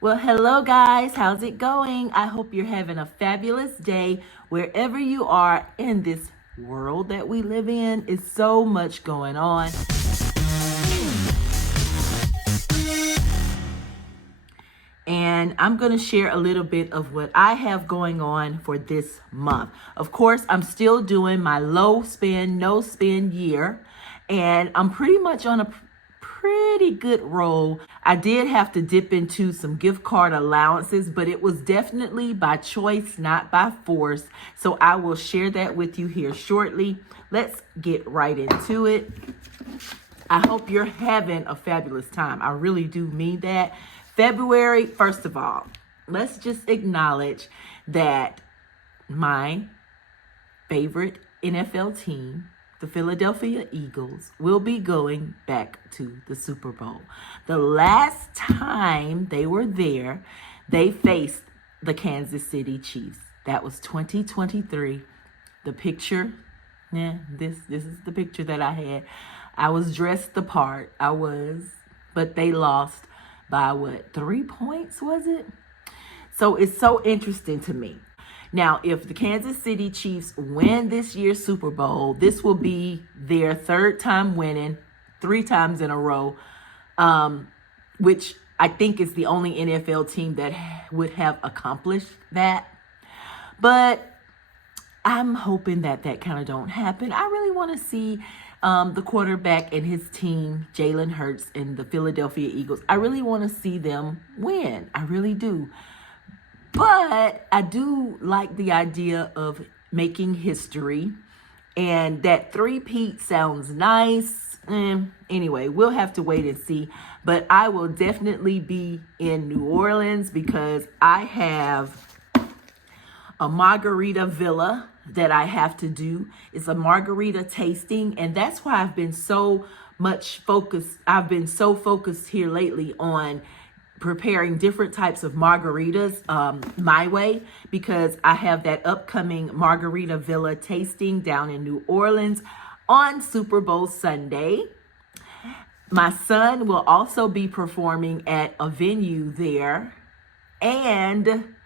Well, hello guys, how's it going? I hope you're having a fabulous day wherever you are in this world that we live in. It's so much going on. And I'm going to share a little bit of what I have going on for this month. Of course, I'm still doing my low spend, no spend year, and I'm pretty much on a pretty good roll. I did have to dip into some gift card allowances, but it was definitely by choice, not by force. So I will share that with you here shortly. Let's get right into it. I hope you're having a fabulous time. I really do mean that. February, first of all, let's just acknowledge that my favorite NFL team, the Philadelphia Eagles, will be going back to the Super Bowl. The last time they were there, they faced the Kansas City Chiefs. That was 2023. The picture, this is the picture that I had. I was dressed the part. But they lost by 3 points, was it? So it's so interesting to me. Now, if the Kansas City Chiefs win this year's Super Bowl, this will be their third time winning, 3 times in a row, which I think is the only NFL team that would have accomplished that. But I'm hoping that kind of don't happen. I really want to see the quarterback and his team, Jalen Hurts and the Philadelphia Eagles. I really want to see them win. I really do. But I do like the idea of making history, and that three-peat sounds nice. Anyway, we'll have to wait and see. But I will definitely be in New Orleans because I have a margarita villa that I have to do. It's a margarita tasting, and that's why I've been so focused here lately on preparing different types of margaritas my way, because I have that upcoming margarita villa tasting down in New Orleans on Super Bowl Sunday. My son will also be performing at a venue there, and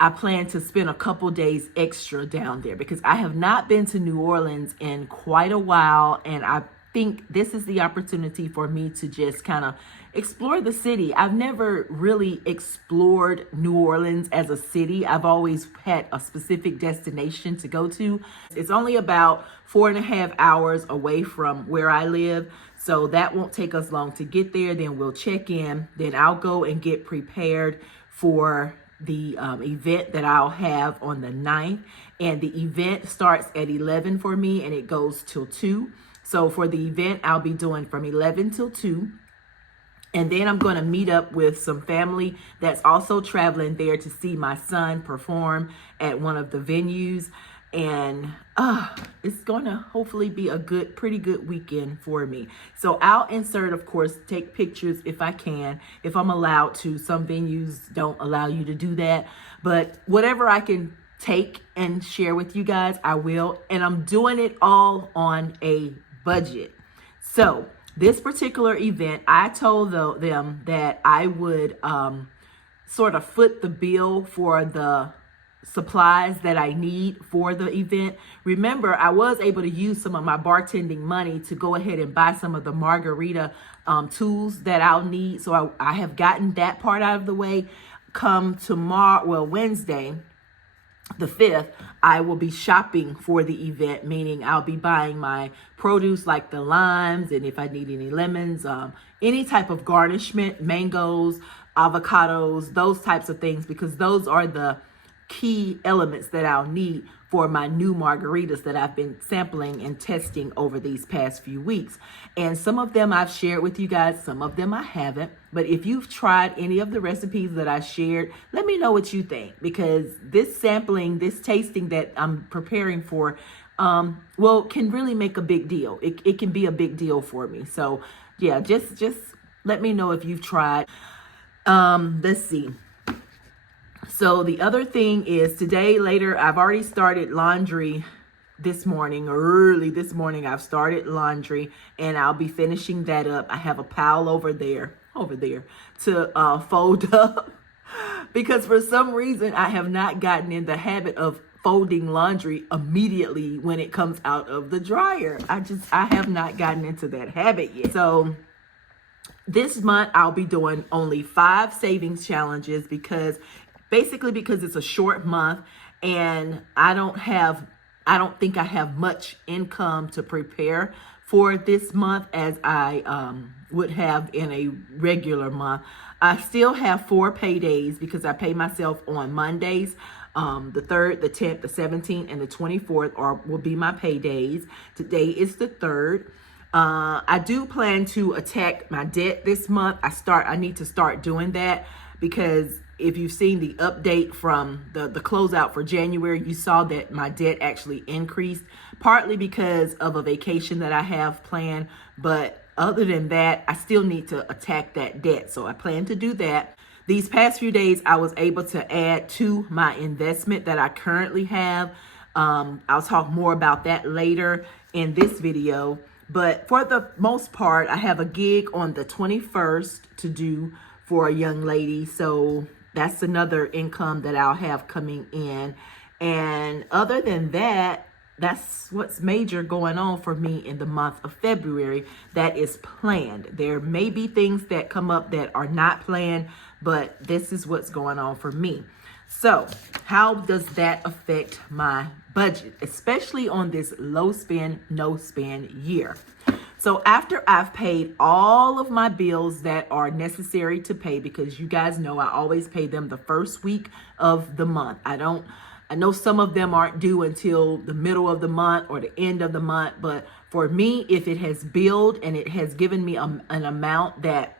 I plan to spend a couple days extra down there because I have not been to New Orleans in quite a while, and I think this is the opportunity for me to just kind of explore the city. I've never really explored New Orleans as a city. I've always had a specific destination to go to. It's only about 4.5 hours away from where I live, so that won't take us long to get there. Then we'll check in. Then I'll go and get prepared for the event that I'll have on the 9th. And the event starts at 11 for me and it goes till 2. So for the event, I'll be doing from 11 till 2. And then I'm going to meet up with some family that's also traveling there to see my son perform at one of the venues. And it's going to hopefully be a pretty good weekend for me. So I'll insert, of course, take pictures if I can, if I'm allowed to. Some venues don't allow you to do that. But whatever I can take and share with you guys, I will. And I'm doing it all on a budget. So this particular event, I told them that I would sort of foot the bill for the supplies that I need for the event. Remember, I was able to use some of my bartending money to go ahead and buy some of the margarita tools that I'll need. So I have gotten that part out of the way. Come Wednesday, the 5th, I will be shopping for the event, meaning I'll be buying my produce like the limes, and if I need any lemons, any type of garnishment, mangoes, avocados, those types of things, because those are the key elements that I'll need for my new margaritas that I've been sampling and testing over these past few weeks. And some of them I've shared with you guys, some of them I haven't. But if you've tried any of the recipes that I shared, let me know what you think, because this sampling, this tasting that I'm preparing for, can really make a big deal. It can be a big deal for me. So yeah, just let me know if you've tried. Let's see. So the other thing is later, I've already started laundry this morning, early this morning. I've started laundry and I'll be finishing that up. I have a pile over there over there to fold up because for some reason I have not gotten in the habit of folding laundry immediately when it comes out of the dryer. I have not gotten into that habit yet. So this month I'll be doing only 5 savings challenges because it's a short month and I don't think I have much income to prepare for this month as I would have in a regular month. I still have 4 paydays because I pay myself on Mondays. The 3rd, the 10th, the 17th, and the 24th will be my paydays. Today is the 3rd. I do plan to attack my debt this month. I need to start doing that because if you've seen the update from the closeout for January, you saw that my debt actually increased, partly because of a vacation that I have planned. But other than that, I still need to attack that debt. So I plan to do that. These past few days, I was able to add to my investment that I currently have. I'll talk more about that later in this video. But for the most part, I have a gig on the 21st to do for a young lady. So that's another income that I'll have coming in. And other than that, that's what's major going on for me in the month of February that is planned. There may be things that come up that are not planned, but this is what's going on for me. So how does that affect my budget, especially on this low spend, no spend year? So after I've paid all of my bills that are necessary to pay, because you guys know I always pay them the first week of the month. I know some of them aren't due until the middle of the month or the end of the month, but for me, if it has billed and it has given me an amount that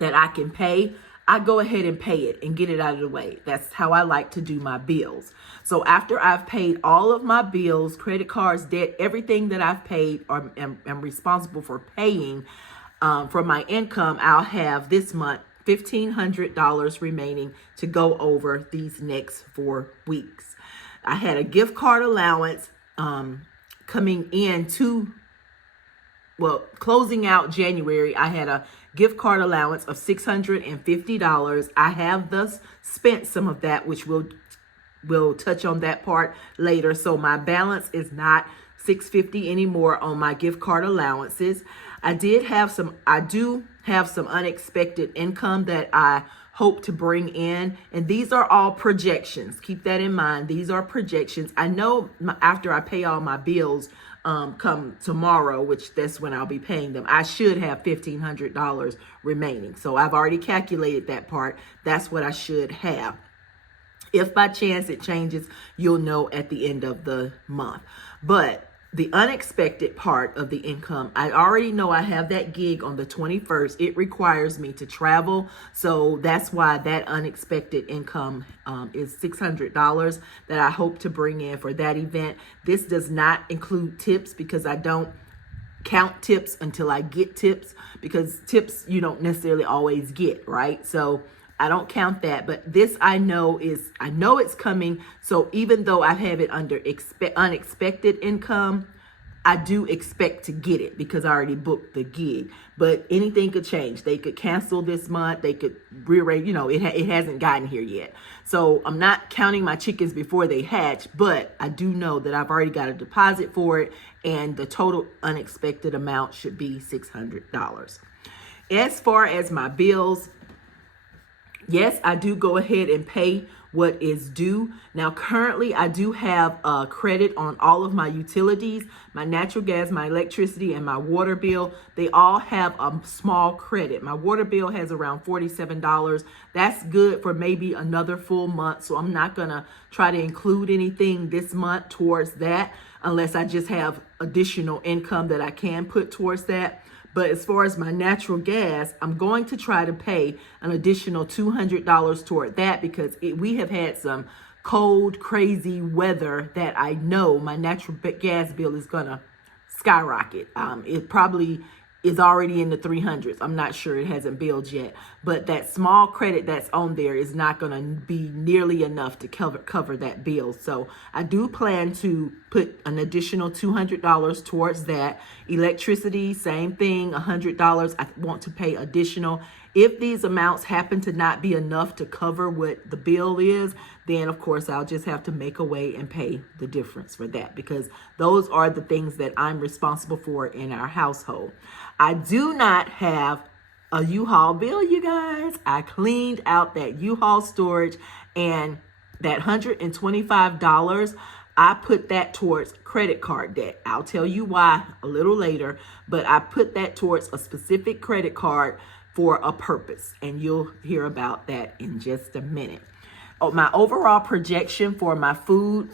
I can pay, I go ahead and pay it and get it out of the way. That's how I like to do my bills. So after I've paid all of my bills, credit cards, debt, everything that I've paid or am responsible for paying from my income, I'll have this month $1,500 remaining to go over these next 4 weeks. I had a gift card allowance coming in closing out January. I had a gift card allowance of $650. I have thus spent some of that, which we'll touch on that part later. So my balance is not $650 anymore on my gift card allowances. I do have some unexpected income that I hope to bring in, and these are all projections. Keep that in mind. These are projections. I know after I pay all my bills come tomorrow, which that's when I'll be paying them, I should have $1,500 remaining. So I've already calculated that part. That's what I should have. If by chance it changes, you'll know at the end of the month. But the unexpected part of the income, I already know I have that gig on the 21st. It requires me to travel. So that's why that unexpected income is $600 that I hope to bring in for that event. This does not include tips because I don't count tips until I get tips, because tips you don't necessarily always get, right? So I don't count that, but this I know it's coming. So even though I have it under unexpected income, I do expect to get it because I already booked the gig. But anything could change. They could cancel this month. They could rearrange. It hasn't gotten here yet. So I'm not counting my chickens before they hatch, but I do know that I've already got a deposit for it, and the total unexpected amount should be $600. As far as my bills, yes, I do go ahead and pay what is due. Now, currently, I do have a credit on all of my utilities, my natural gas, my electricity, and my water bill. They all have a small credit. My water bill has around $47. That's good for maybe another full month. So I'm not going to try to include anything this month towards that unless I just have additional income that I can put towards that. But as far as my natural gas, I'm going to try to pay an additional $200 toward that because we have had some cold, crazy weather that I know my natural gas bill is going to skyrocket. It probably is already in the 300s. I'm not sure, it hasn't billed yet, but that small credit that's on there is not going to be nearly enough to cover that bill. So I do plan to put an additional $200 towards that. Electricity, same thing, $100. I want to pay additional. If these amounts happen to not be enough to cover what the bill is, then of course I'll just have to make a way and pay the difference for that, because those are the things that I'm responsible for in our household. I do not have a U-Haul bill, you guys. I cleaned out that U-Haul storage, and that $125, I put that towards credit card debt. I'll tell you why a little later, but I put that towards a specific credit card for a purpose, and you'll hear about that in just a minute. Oh, my overall projection for my food,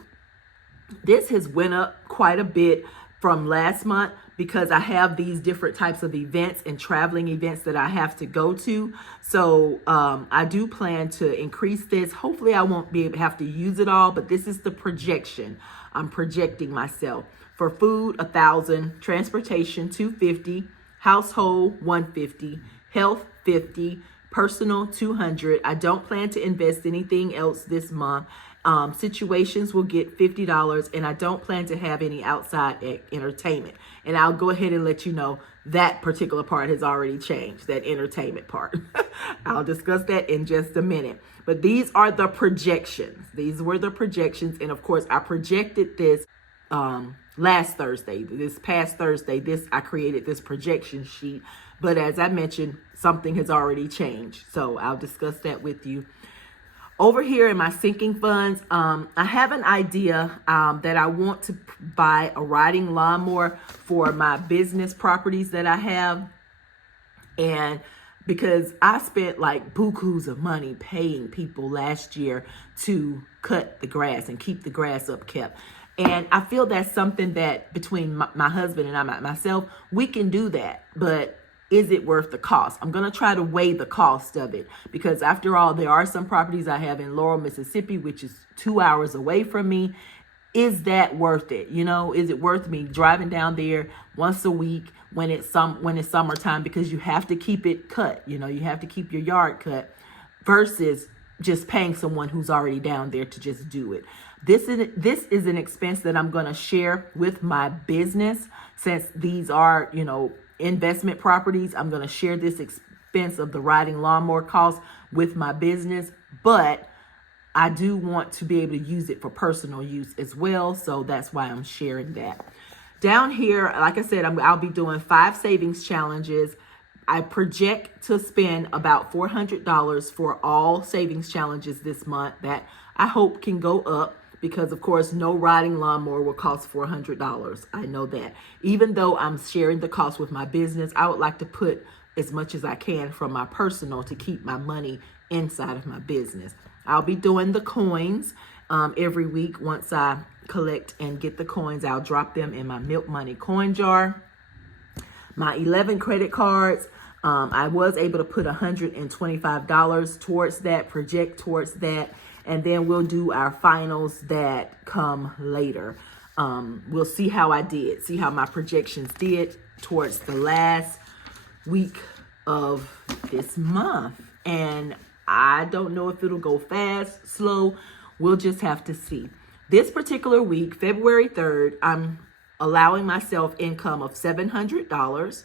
this has went up quite a bit from last month, because I have these different types of events and traveling events that I have to go to. So I do plan to increase this. Hopefully I won't have to use it all, but this is the projection. I'm projecting myself. For food, $1,000, transportation, $250, household, $150, health, $50, personal, $200. I don't plan to invest anything else this month. Situations will get $50, and I don't plan to have any outside entertainment. And I'll go ahead and let you know that particular part has already changed, that entertainment part. I'll discuss that in just a minute. But these are the projections. These were the projections. And of course, I projected this last Thursday, this past Thursday. I created this projection sheet. But as I mentioned, something has already changed. So I'll discuss that with you. Over here in my sinking funds, I have an idea that I want to buy a riding lawnmower for my business properties that I have. And because I spent like bukus of money paying people last year to cut the grass and keep the grass upkept. And I feel that's something that between my husband and myself, we can do that. But is it worth the cost? I'm going to try to weigh the cost of it, because after all, there are some properties I have in Laurel, Mississippi, which is 2 hours away from me. Is that worth it? You know, is it worth me driving down there once a week when it's summertime, because you have to keep it cut, you know, you have to keep your yard cut, versus just paying someone who's already down there to just do it. This is an expense that I'm going to share with my business, since these are, you know, investment properties. I'm going to share this expense of the riding lawnmower cost with my business, but I do want to be able to use it for personal use as well. So that's why I'm sharing that. Down here, like I said, I'll be doing 5 savings challenges. I project to spend about $400 for all savings challenges this month. That I hope can go up, because of course, no riding lawnmower will cost $400. I know that. Even though I'm sharing the cost with my business, I would like to put as much as I can from my personal to keep my money inside of my business. I'll be doing the coins every week. Once I collect and get the coins, I'll drop them in my Milk Money coin jar. My 11 credit cards, I was able to put $125 towards that, project towards that. And then we'll do our finals that come later. We'll see how I did, see how my projections did towards the last week of this month. And I don't know if it'll go fast, slow. We'll just have to see. This particular week, February 3rd, I'm allowing myself income of $700.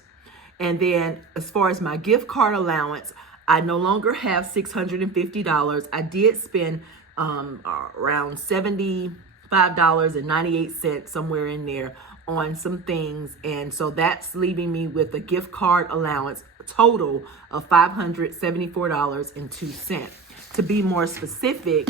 And then as far as my gift card allowance, I no longer have $650. I did spend around $75.98, somewhere in there, on some things. And so that's leaving me with a gift card allowance total of $574.02. To be more specific,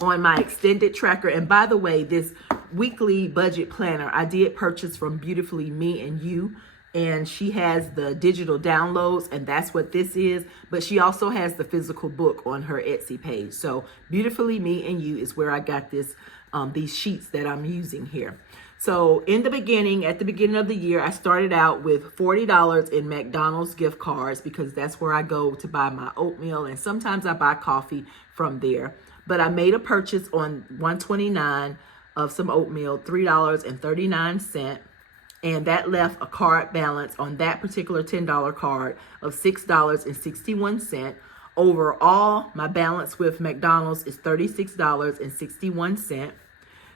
on my extended tracker, and by the way, this weekly budget planner I did purchase from Beautifully Me and You. And she has the digital downloads, and that's what this is. But she also has the physical book on her Etsy page. So Beautifully Me and You is where I got this, these sheets that I'm using here. So at the beginning of the year, I started out with $40 in McDonald's gift cards, because that's where I go to buy my oatmeal, and sometimes I buy coffee from there. But I made a purchase on $129 of some oatmeal, $3.39. And that left a card balance on that particular $10 card of $6.61. Overall, my balance with McDonald's is $36.61.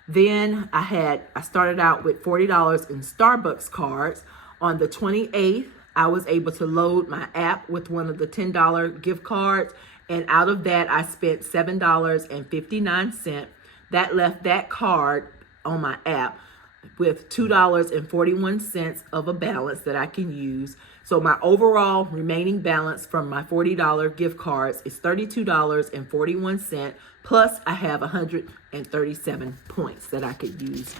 Then I started out with $40 in Starbucks cards. On the 28th, I was able to load my app with one of the $10 gift cards. And out of that, I spent $7.59. That left that card on my app with $2.41 of a balance that I can use. So my overall remaining balance from my $40 gift cards is $32.41. Plus I have 137 points that I could use.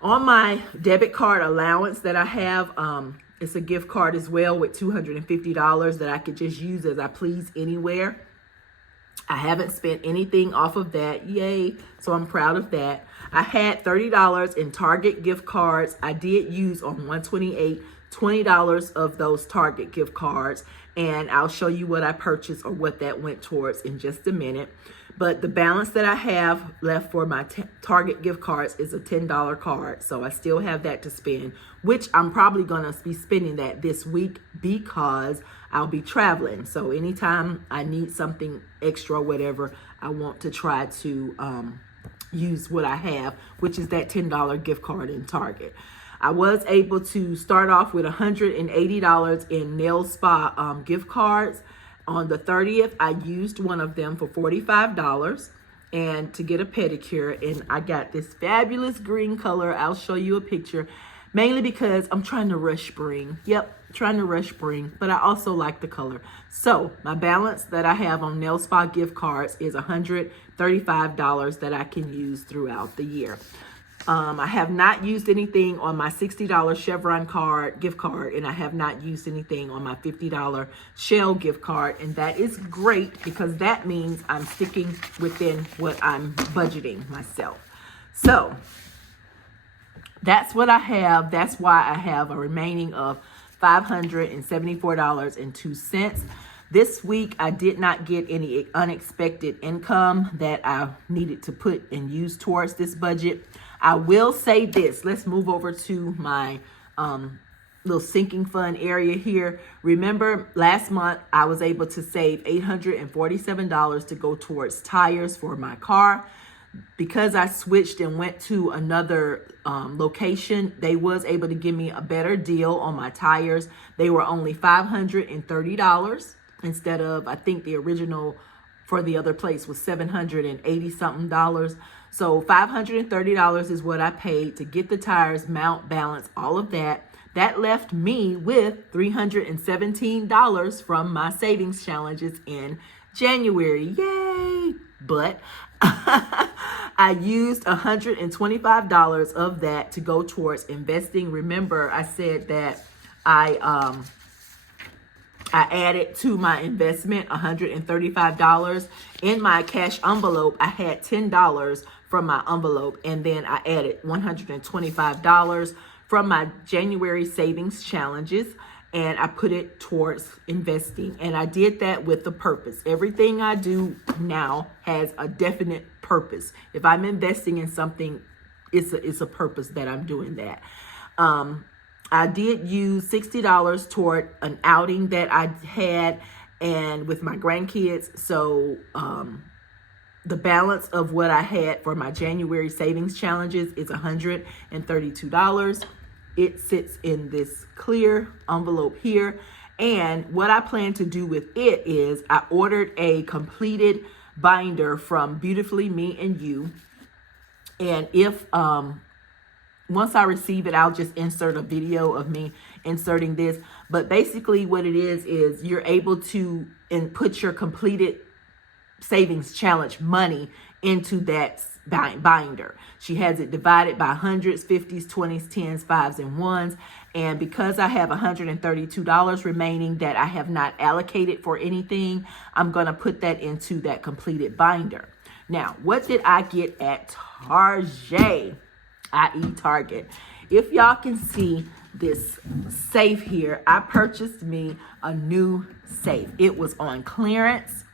On my debit card allowance that I have, it's a gift card as well with $250 that I could just use as I please anywhere. I haven't spent anything off of that. Yay. So I'm proud of that. I had $30 in Target gift cards. I did use on 128 $20 of those Target gift cards. And I'll show you what I purchased or what that went towards in just a minute. But the balance that I have left for my Target gift cards is a $10 card. So I still have that to spend, which I'm probably going to be spending that this week because I'll be traveling. So anytime I need something extra or whatever, I want to try to use what I have, which is that $10 gift card in Target. I was able to start off with $180 in nail spa gift cards. On the 30th, I used one of them for $45 and to get a pedicure. And I got this fabulous green color. I'll show you a picture, mainly because I'm trying to rush spring. Yep, trying to rush spring, but I also like the color. So my balance that I have on nail spa gift cards is $135 that I can use throughout the year. I have not used anything on my $60 Chevron gift card, and I have not used anything on my $50 Shell gift card. And that is great because that means I'm sticking within what I'm budgeting myself. So that's what I have. That's why I have a remaining of $574.02. This week, I did not get any unexpected income that I needed to put and use towards this budget. I will say this. Let's move over to my little sinking fund area here. Remember, last month, I was able to save $847 to go towards tires for my car. Because I switched and went to another location, they was able to give me a better deal on my tires. They were only $530 instead of, I think the original for the other place was $780 something. So $530 is what I paid to get the tires, mount, balance, all of that. That left me with $317 from my savings challenges in January. Yay! But I used $125 of that to go towards investing. Remember, I said that I added to my investment $135. In my cash envelope, I had $10 from my envelope, and then I added $125 from my January savings challenges, and I put it towards investing. And I did that with a purpose. Everything I do now has a definite purpose. If I'm investing in something, it's a purpose that I'm doing that. I did use $60 toward an outing that I had and with my grandkids. So the balance of what I had for my January savings challenges is $132. It sits in this clear envelope here. And what I plan to do with it is I ordered a completed binder from Beautifully Me and You. And if once I receive it, I'll just insert a video of me inserting this. But basically what it is you're able to input your completed savings challenge money into that binder. She has it divided by hundreds, 50s, 20s, 10s, 5s, and 1s. And because I have $132 remaining that I have not allocated for anything, I'm going to put that into that completed binder. Now, what did I get at Target? i.e. Target. If y'all can see this safe here, I purchased me a new safe. It was on clearance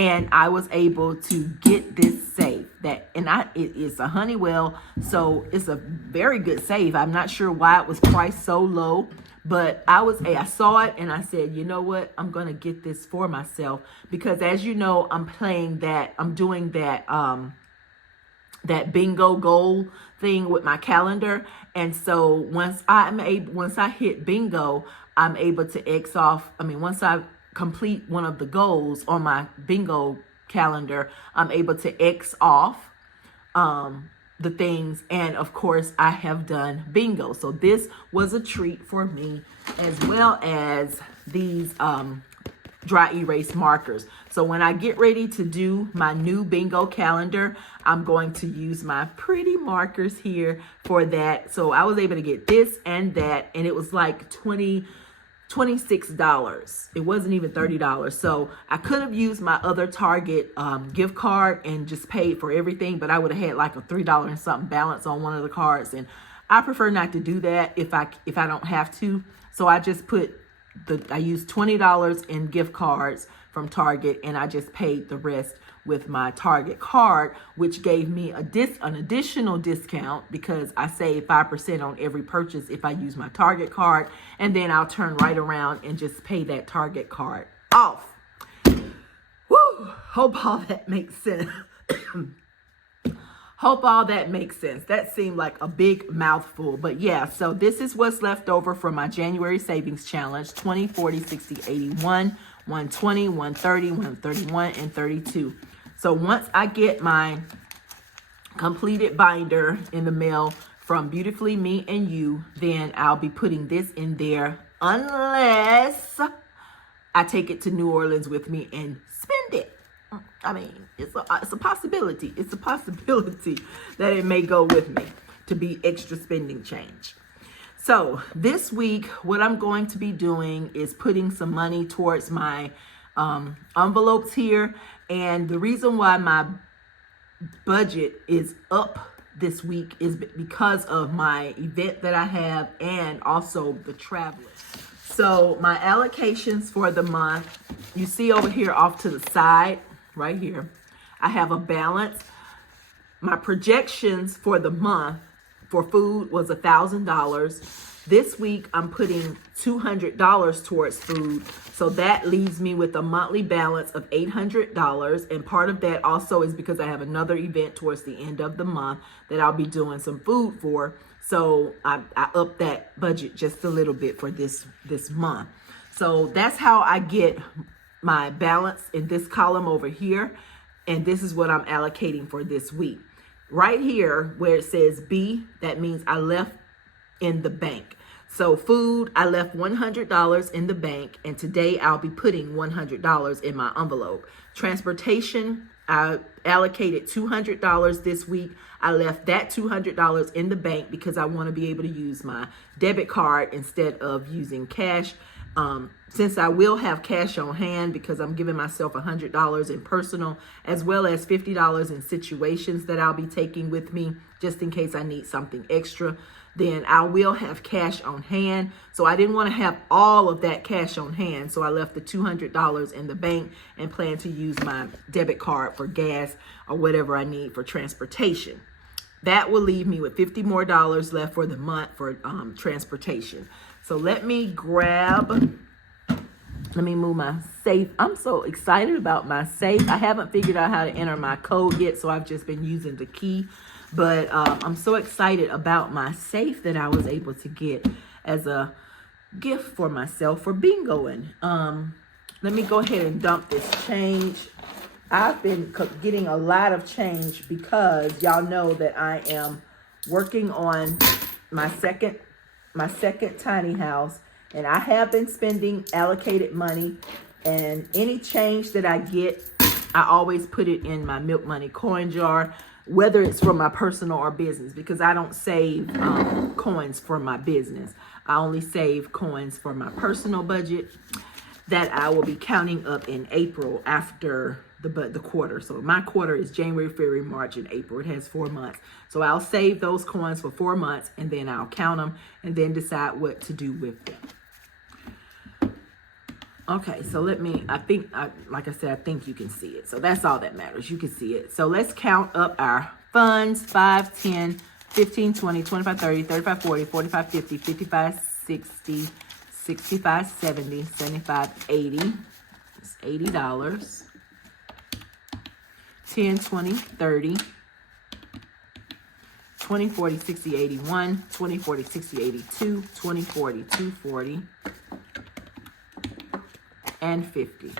and I was able to get this safe it is a Honeywell, so it's a very good safe. I'm not sure why it was priced so low, but I saw it and I said, you know what, I'm gonna get this for myself, because as you know, I'm doing that bingo goal thing with my calendar. And so once I hit bingo, I'm able to X off. Once I complete one of the goals on my bingo calendar, I'm able to X off the things. And of course, I have done bingo. So this was a treat for me, as well as these dry erase markers. So when I get ready to do my new bingo calendar, I'm going to use my pretty markers here for that. So I was able to get this and that, and it was like $26. It wasn't even $30. So I could have used my other Target gift card and just paid for everything, but I would have had like a $3 and something balance on one of the cards, and I prefer not to do that if I don't have to. So I just I used $20 in gift cards from Target, and I just paid the rest with my Target card, which gave me an additional discount, because I save 5% on every purchase if I use my Target card, and then I'll turn right around and just pay that Target card off. Woo! Hope all that makes sense. Hope all that makes sense. That seemed like a big mouthful, but yeah, so this is what's left over from my January savings challenge: 20, 40, 60, 81, 120, 130, 131, and 32. So once I get my completed binder in the mail from Beautifully Me and You, then I'll be putting this in there, unless I take it to New Orleans with me and spend it. It's a possibility. It's a possibility that it may go with me to be extra spending change. So this week, what I'm going to be doing is putting some money towards my envelopes here. And the reason why my budget is up this week is because of my event that I have, and also the traveling. So my allocations for the month, you see over here off to the side, right here, I have a balance. My projections for the month for food was $1,000. This week, I'm putting $200 towards food. So that leaves me with a monthly balance of $800. And part of that also is because I have another event towards the end of the month that I'll be doing some food for. So I upped that budget just a little bit for this month. So that's how I get my balance in this column over here. And this is what I'm allocating for this week. Right here where it says B, that means I left in the bank. So food, I left $100 in the bank, and today I'll be putting $100 in my envelope. Transportation, I allocated $200 this week. I left that $200 in the bank because I want to be able to use my debit card instead of using cash. Since I will have cash on hand, because I'm giving myself $100 in personal, as well as $50 in situations that I'll be taking with me just in case I need something extra, then I will have cash on hand. So I didn't want to have all of that cash on hand. So I left the $200 in the bank and plan to use my debit card for gas or whatever I need for transportation. That will leave me with $50 more left for the month for transportation. So let me move my safe. I'm so excited about my safe. I haven't figured out how to enter my code yet, so I've just been using the key. But I'm so excited about my safe that I was able to get as a gift for myself for bingoing. Let me go ahead and dump this change. I've been getting a lot of change because y'all know that I am working on my second tiny house, and I have been spending allocated money, and any change that I get, I always put it in my Milk Money coin jar, whether it's for my personal or business, because I don't save coins for my business. I only save coins for my personal budget that I will be counting up in April after the quarter. So my quarter is January, February, March, and April. It has 4 months. So I'll save those coins for 4 months, and then I'll count them and then decide what to do with them. Okay, so like I said, I think you can see it. So that's all that matters. You can see it. So let's count up our funds: 5, 10, 15, 20, 25, 30, 35, 40, 45, 50, 55, 60, 65, 70, 75, 80. It's $80. 10, 20, 30, 20, 40, 60, 81, 20, 40, 60, 82, 20, 40, 240, and 50.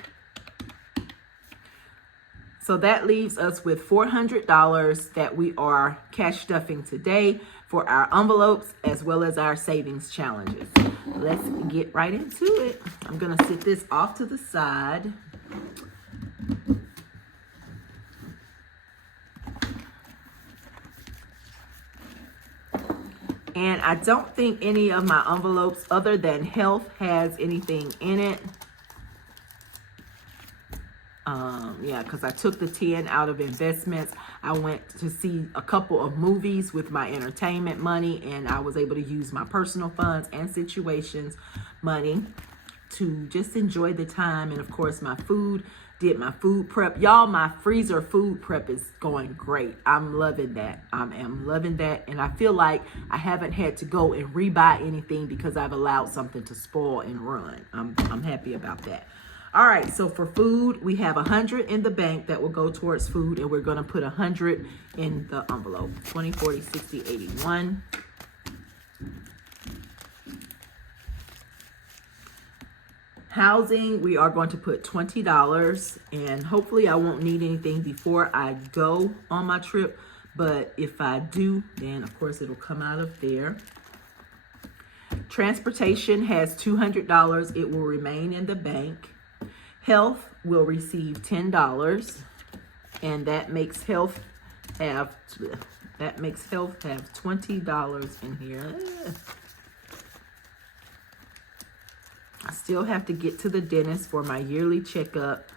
So that leaves us with $400 that we are cash stuffing today for our envelopes as well as our savings challenges. Let's get right into it. I'm going to sit this off to the side. And I don't think any of my envelopes other than health has anything in it. Yeah, because I took the 10 out of investments. I went to see a couple of movies with my entertainment money, and I was able to use my personal funds and situations money to just enjoy the time. And of course, my food, did my food prep. Y'all, my freezer food prep is going great. I'm loving that. I am loving that. And I feel like I haven't had to go and rebuy anything because I've allowed something to spoil and run. I'm happy about that. All right, so for food, we have 100 in the bank that will go towards food, and we're going to put 100 in the envelope. 20, 40, 60, 81. Housing, we are going to put $20, and hopefully I won't need anything before I go on my trip, but if I do, then of course it'll come out of there. Transportation has $200. It will remain in the bank. Health will receive $10, and that makes health have $20 in here. I still have to get to the dentist for my yearly checkup.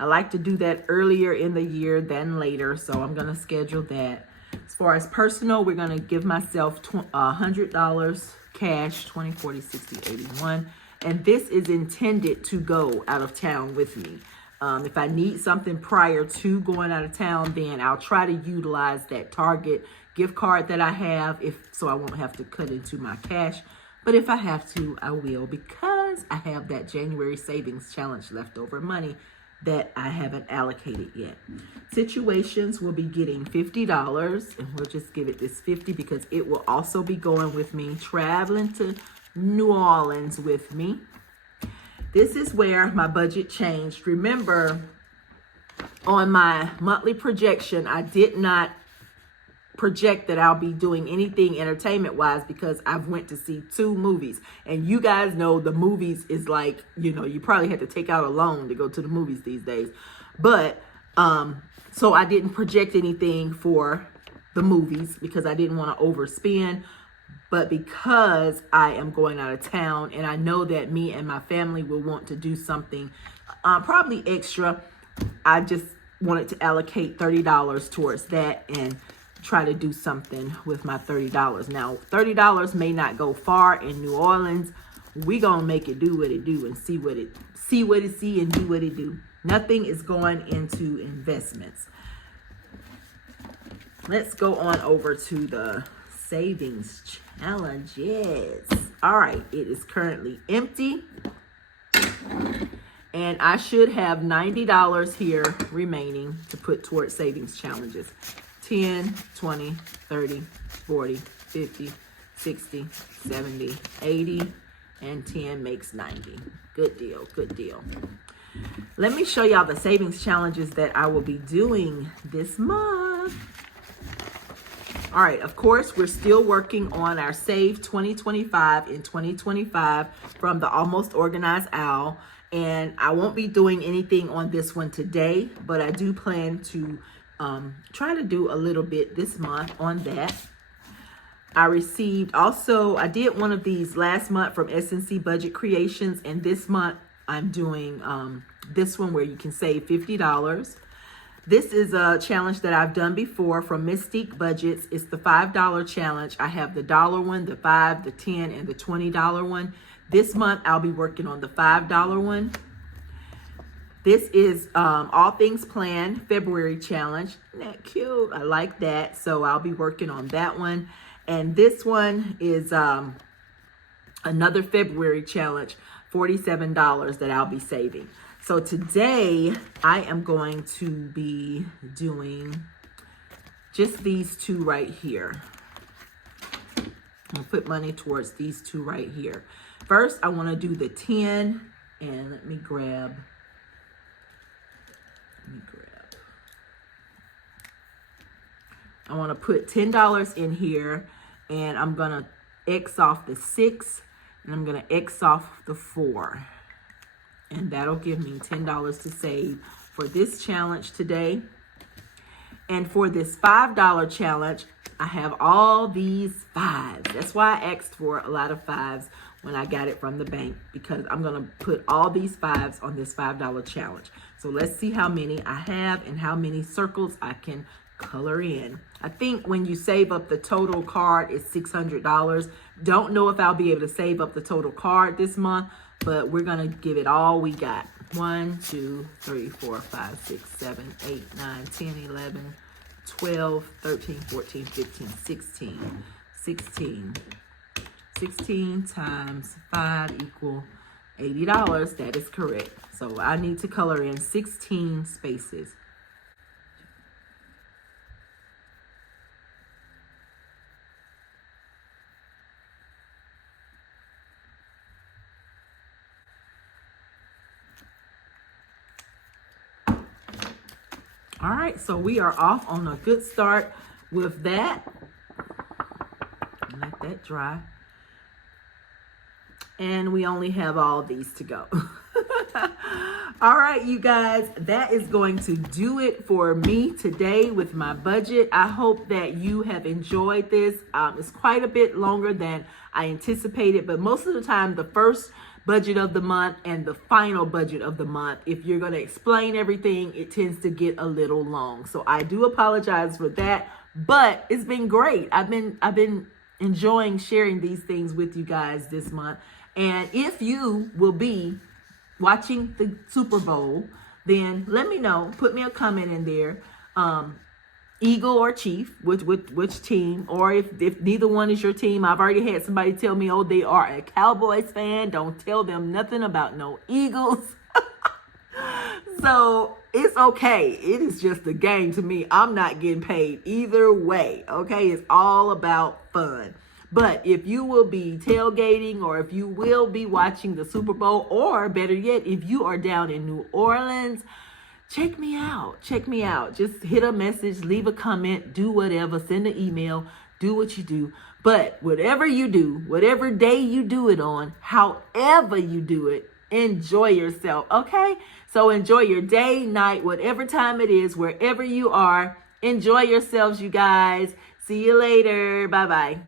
I like to do that earlier in the year than later, so I'm going to schedule that. As far as personal, we're going to give myself $100 cash, 20, 40, 60, 81. And this is intended to go out of town with me. If I need something prior to going out of town, then I'll try to utilize that Target gift card that I have, so I won't have to cut into my cash. But if I have to, I will, because I have that January savings challenge leftover money that I haven't allocated yet. Situations will be getting $50, and we'll just give it this 50 because it will also be going with me, traveling to New Orleans with me. This is where my budget changed. Remember, on my monthly projection, I did not project that I'll be doing anything entertainment wise because I've went to see 2 movies, and you guys know the movies is like, you probably had to take out a loan to go to the movies these days. But so I didn't project anything for the movies because I didn't want to overspend. But because I am going out of town and I know that me and my family will want to do something probably extra, I just wanted to allocate $30 towards that and try to do something with my $30. Now, $30 may not go far in New Orleans. We gonna make it do what it do and see what it see and do what it do. Nothing is going into investments. Let's go on over to the savings challenges. All right, it is currently empty, and I should have $90 here remaining to put towards savings challenges. 10, 20, 30, 40, 50, 60, 70, 80, and 10 makes 90. Good deal, good deal. Let me show y'all the savings challenges that I will be doing this month. All right, of course, we're still working on our Save 2025 in 2025 from the Almost Organized Owl. And I won't be doing anything on this one today, but I do plan to try to do a little bit this month on that. I did one of these last month from SNC Budget Creations, and this month I'm doing this one where you can save $50. This is a challenge that I've done before from Mystique Budgets. It's the $5 challenge. I have the $1 one, the $5, the $10, and the $20 one. This month, I'll be working on the $5 one. This is All Things Planned February challenge. Isn't that cute? I like that. So I'll be working on that one. And this one is another February challenge, $47 that I'll be saving. So today I am going to be doing just these two right here. I'll put money towards these two right here. First, I want to do the 10, and let me grab. I want to put $10 in here, and I'm going to X off the 6, and I'm going to X off the 4. And that'll give me $10 to save for this challenge today. And for this $5 challenge, I have all these 5s. That's why I asked for a lot of 5s when I got it from the bank, because I'm going to put all these 5s on this $5 challenge. So let's see how many I have and how many circles I can color in. I think when you save up the total card, it's $600. Don't know if I'll be able to save up the total card this month, but we're going to give it all we got. 1, 2, 3, 4, 5, 6, 7, 8, 9, 10, 11, 12, 13, 14, 15, 16. 16 times 5 equal $80. That is correct. So I need to color in 16 spaces. All right, so we are off on a good start with that. Let that dry. And we only have all these to go. All right, you guys, that is going to do it for me today with my budget. I hope that you have enjoyed this. It's quite a bit longer than I anticipated, but most of the time, the first budget of the month and the final budget of the month, if you're going to explain everything, it tends to get a little long. So I do apologize for that, but it's been great. I've been enjoying sharing these things with you guys this month. And if you will be watching the Super Bowl, then let me know. Put me a comment in there. Eagle or Chief, which team, or if neither one is your team. I've already had somebody tell me, oh, they are a Cowboys fan. Don't tell them nothing about no Eagles. So it's okay. It is just a game to me. I'm not getting paid either way. Okay, it's all about fun. But if you will be tailgating, or if you will be watching the Super Bowl, or better yet, if you are down in New Orleans, check me out. Check me out. Just hit a message, leave a comment, do whatever, send an email, do what you do. But whatever you do, whatever day you do it on, however you do it, enjoy yourself, okay? So enjoy your day, night, whatever time it is, wherever you are. Enjoy yourselves, you guys. See you later. Bye-bye.